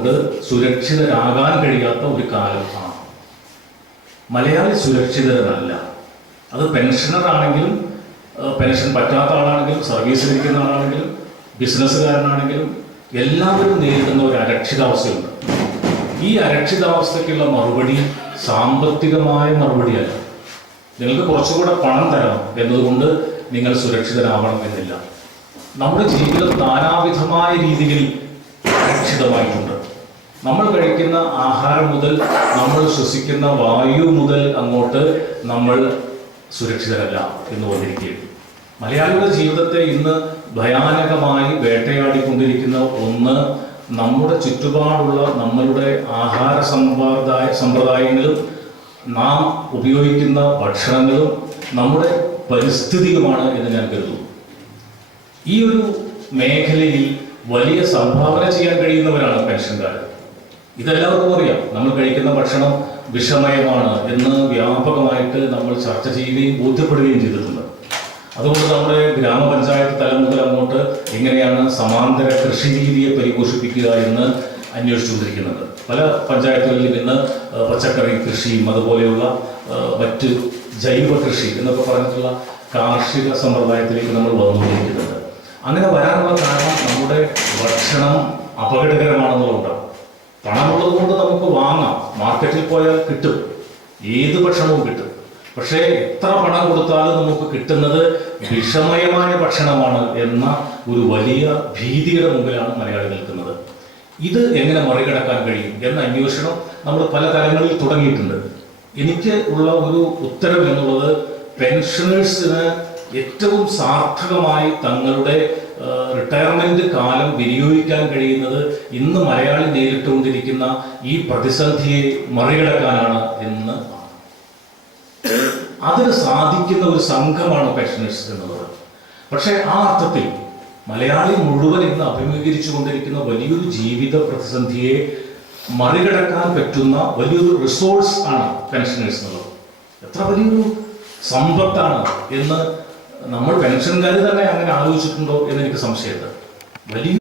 കൊണ്ട് സുരക്ഷിതരാകാൻ കഴിയാത്ത ഒരു കാലമാണ്. മലയാളി സുരക്ഷിതരല്ല. അത് പെൻഷനറാണെങ്കിലും, പെൻഷൻ പറ്റാത്ത ആളാണെങ്കിലും, സർവീസിലിരിക്കുന്ന ആളാണെങ്കിലും, ബിസിനസ്സുകാരനാണെങ്കിലും എല്ലാവരും നേരിടുന്ന ഒരു അരക്ഷിതാവസ്ഥയുണ്ട്. ഈ അരക്ഷിതാവസ്ഥയ്ക്കുള്ള മറുപടി സാമ്പത്തികമായ മറുപടിയല്ല. നിങ്ങൾക്ക് കുറച്ചുകൂടെ പണം തരണം എന്നതുകൊണ്ട് നിങ്ങൾ സുരക്ഷിതരാവണം എന്നില്ല. നമ്മുടെ ജീവിതം നാനാവിധമായ രീതിയിൽ അരക്ഷിതമായിട്ടുണ്ട്. നമ്മൾ കഴിക്കുന്ന ആഹാരം മുതൽ നമ്മൾ ശ്വസിക്കുന്ന വായു മുതൽ അങ്ങോട്ട് നമ്മൾ സുരക്ഷിതരല്ല എന്ന് വന്നിരിക്കുകയാണ്. മലയാളികളുടെ ജീവിതത്തെ ഇന്ന് ഭയാനകമായി വേട്ടയാടിക്കൊണ്ടിരിക്കുന്ന ഒന്ന് നമ്മുടെ ചുറ്റുപാടുള്ള നമ്മളുടെ ആഹാര സമ്പ്രദായങ്ങളും നാം ഉപയോഗിക്കുന്ന ഭക്ഷണങ്ങളും നമ്മുടെ പരിസ്ഥിതിയുമാണ് എന്ന് ഞാൻ കരുതുന്നു. ഈ ഒരു മേഖലയിൽ വലിയ സംഭാവന ചെയ്യാൻ കഴിയുന്നവരാണ് പെൻഷൻകാർ. ഇതെല്ലാവർക്കും അറിയാം. നമ്മൾ കഴിക്കുന്ന ഭക്ഷണം വിഷമയമാണ് എന്ന് വ്യാപകമായിട്ട് നമ്മൾ ചർച്ച ചെയ്യുകയും ബോധ്യപ്പെടുകയും ചെയ്തിട്ടുണ്ട്. അതുകൊണ്ട് നമ്മുടെ ഗ്രാമപഞ്ചായത്ത് തലം മുതൽ അങ്ങോട്ട് എങ്ങനെയാണ് സമാന്തര കൃഷി രീതിയെ പരിപോഷിപ്പിക്കുക എന്ന് അന്വേഷിച്ചുകൊണ്ടിരിക്കുന്നത്. പല പഞ്ചായത്തുകളിലും ഇന്ന് പച്ചക്കറി കൃഷിയും അതുപോലെയുള്ള മറ്റ് ജൈവ കൃഷി എന്നൊക്കെ പറഞ്ഞിട്ടുള്ള കാർഷിക സമ്പ്രദായത്തിലേക്ക് നമ്മൾ വന്നുകൊണ്ടിരിക്കുന്നുണ്ട്. അങ്ങനെ വരാനുള്ള കാരണം നമ്മുടെ ഭക്ഷണം അപകടകരമാണെന്നുള്ളതുകൊണ്ടാണ്. പണമുള്ളത് കൊണ്ട് നമുക്ക് വാങ്ങാം, മാർക്കറ്റിൽ പോയാൽ കിട്ടും, ഏത് ഭക്ഷണവും കിട്ടും. പക്ഷേ എത്ര പണം കൊടുത്താലും നമുക്ക് കിട്ടുന്നത് വിഷമയമായ ഭക്ഷണമാണ് എന്ന ഒരു വലിയ ഭീതിയുടെ മുമ്പിലാണ് മലയാളി നിൽക്കുന്നത്. ഇത് എങ്ങനെ മറികടക്കാൻ കഴിയും എന്ന അന്വേഷണം നമ്മൾ പല തലങ്ങളിൽ തുടങ്ങിയിട്ടുണ്ട്. എനിക്ക് ഉള്ള ഒരു ഉത്തരം എന്നുള്ളത് പെൻഷനേഴ്സിന് ഏറ്റവും സാർത്ഥകമായി തങ്ങളുടെ റിട്ടയർമെന്റ് കാലം വിനിയോഗിക്കാൻ കഴിയുന്നത് ഇന്ന് മലയാളി നേരിട്ടുകൊണ്ടിരിക്കുന്ന ഈ പ്രതിസന്ധിയെ മറികടക്കാനാണ് എന്ന്. അതിന് സാധിക്കുന്ന ഒരു സംഘമാണ് പെൻഷനേഴ്സ് എന്നുള്ളത്. പക്ഷേ ആ അർത്ഥത്തിൽ മലയാളി മുഴുവൻ ഇന്ന് അഭിമുഖീകരിച്ചു കൊണ്ടിരിക്കുന്ന വലിയൊരു ജീവിത പ്രതിസന്ധിയെ മറികടക്കാൻ പറ്റുന്ന വലിയൊരു റിസോഴ്സ് ആണ് പെൻഷനേഴ്സ് എന്നുള്ളത്. എത്ര വലിയൊരു സമ്പത്താണ് എന്ന് നമ്മൾ പെൻഷൻകാർ തന്നെ അങ്ങനെ ആലോചിച്ചിട്ടുണ്ടോ എന്ന് എനിക്ക് സംശയമുണ്ട്. വലിയ